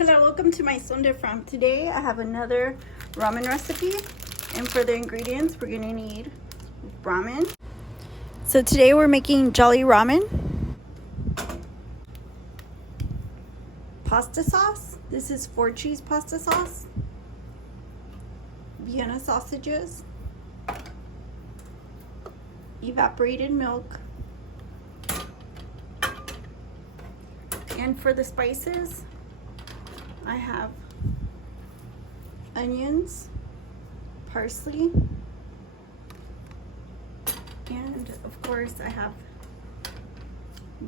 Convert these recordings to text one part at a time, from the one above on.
Hello, welcome to my Sunday from. Today I have another ramen recipe, and for the ingredients we're gonna need ramen. So today we're making Jolly Ramen, pasta sauce. This is 4-cheese pasta sauce, Vienna sausages, evaporated milk, and for the spices I have onions, parsley, and of course I have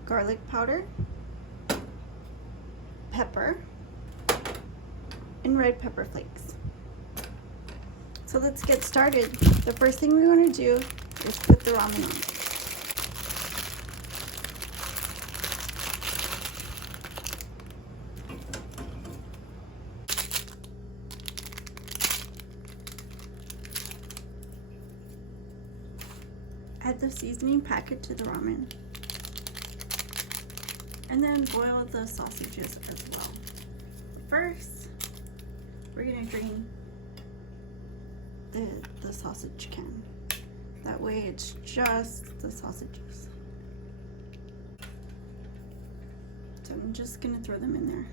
garlic powder, pepper, and red pepper flakes. So let's get started. The first thing we want to do is put the ramen on. Add the seasoning packet to the ramen, and then boil the sausages as well. First, we're gonna drain the sausage can. That way it's just the sausages. So I'm just gonna throw them in there,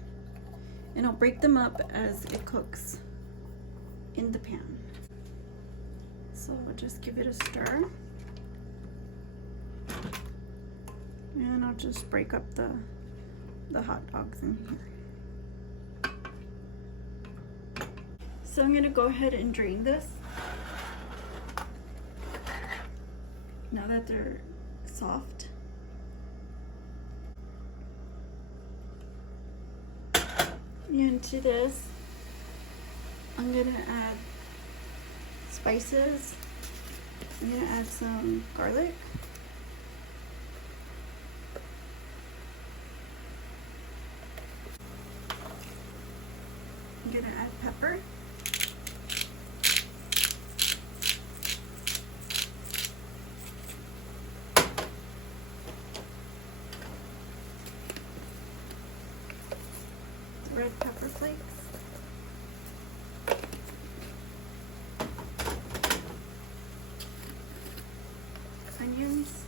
and I'll break them up as it cooks in the pan. So I'll just give it a stir. And I'll just break up the hot dogs in here. So I'm gonna go ahead and drain this. Now that they're soft. And to this, I'm gonna add spices. I'm gonna add some garlic. I'm gonna add pepper. Red pepper flakes. Onions.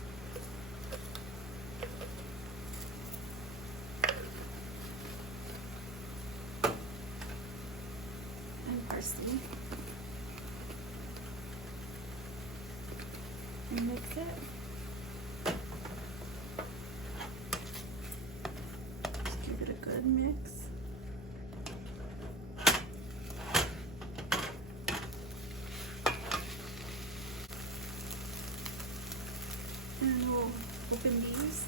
Parsley, and mix it. Just give it a good mix. And we'll open these.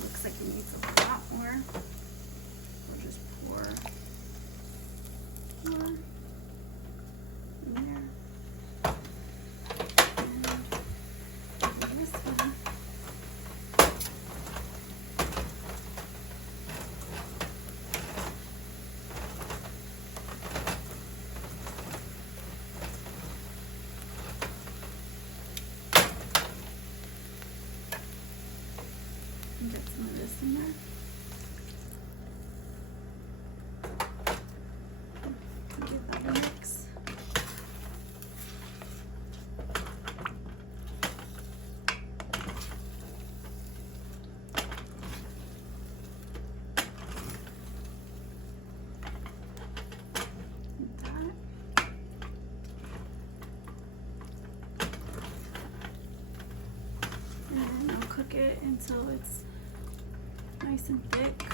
Looks like it needs a lot more. We'll just pour more in there. And this one. Get some of this in there. Get that mix. That. I'll cook it until it's nice and thick.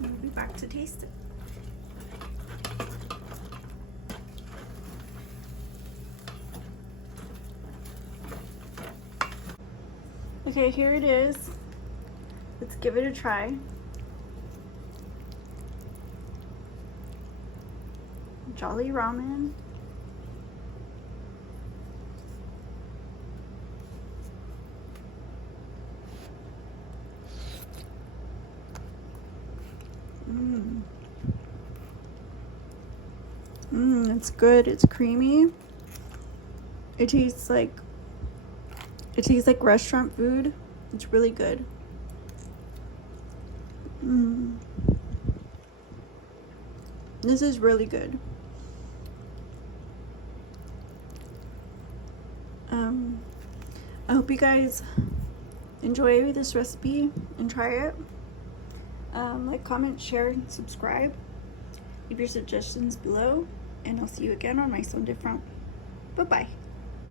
We'll be back to taste it. Okay, here it is. Let's give it a try. Jolly ramen. It's good. It's creamy. It tastes like restaurant food. It's really good. This is really good. I hope you guys enjoy this recipe and try it. Like, comment, share, and subscribe. Leave your suggestions below, and I'll see you again on my Something Different. Bye-bye.